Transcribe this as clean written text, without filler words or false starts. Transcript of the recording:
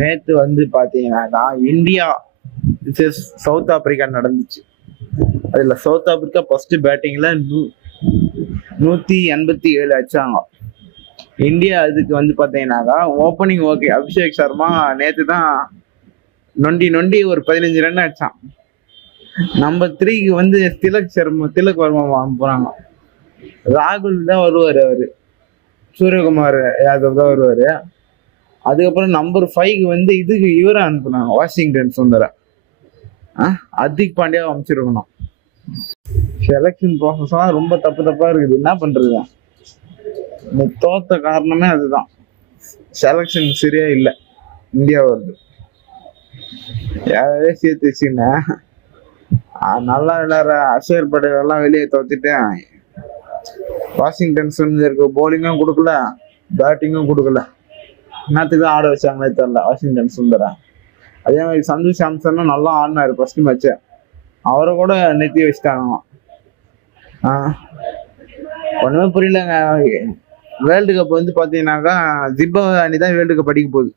நேத்து வந்து பாத்தீங்கன்னாக்கா இந்தியா சவுத் ஆப்பிரிக்கா நடந்துச்சு. அதுல சவுத் ஆப்பிரிக்கா ஃபர்ஸ்ட் பேட்டிங்ல 187 அடிச்சாங்க. இந்தியா அதுக்கு வந்து பாத்தீங்கன்னாக்கா ஓப்பனிங் ஓகே, அபிஷேக் சர்மா நேத்து தான் நொண்டி நொண்டி ஒரு 15 ரன் அடிச்சான். நம்பர் 3க்கு வந்து திலக் வர்மா போறாங்க. ராகுல் தான் வருவாரு, அவரு சூரியகுமார் யாதவ் தான் வருவாரு. அதுக்கப்புறம் நம்பர் 5க்கு வந்து இவரை அனுப்புனாங்க, வாஷிங்டன் சுந்தர. ஹர்திக் பாண்டியா அமைச்சிருக்கணும். செலக்ஷன் ப்ராசஸ் ரொம்ப தப்பா இருக்குது. என்ன பண்றது? இந்த தோத்த காரணமே அதுதான், செலக்ஷன் சரியா இல்லை இந்தியா வருது. யாரே சேர்த்து வச்சுன்னா நல்லா விளையாடுற அக்ஷர் பட்டேல் எல்லாம் வெளியே தோத்துட்டு வாஷிங்டன் சுந்தருக்கு போலிங்கும் கொடுக்கல, பேட்டிங்கும் கொடுக்கல. என்னத்துக்கு ஆட வச்சாங்களே தெரியல வாஷிங்டன் சுந்தரா. அதே மாதிரி சஞ்சு சாம்சனும் நல்லா ஆடினாரு ஃபர்ஸ்ட் மேட்ச், அவரை கூட நிறுத்தி வச்சுட்டாங்க. ஒண்ணுமே புரியலங்க. வேர்ல்டு கப் வந்து பாத்தீங்கன்னாக்கா ஜிம்பாப்வே அணி தான் வேர்ல்டு கப் அடிக்க போகுது.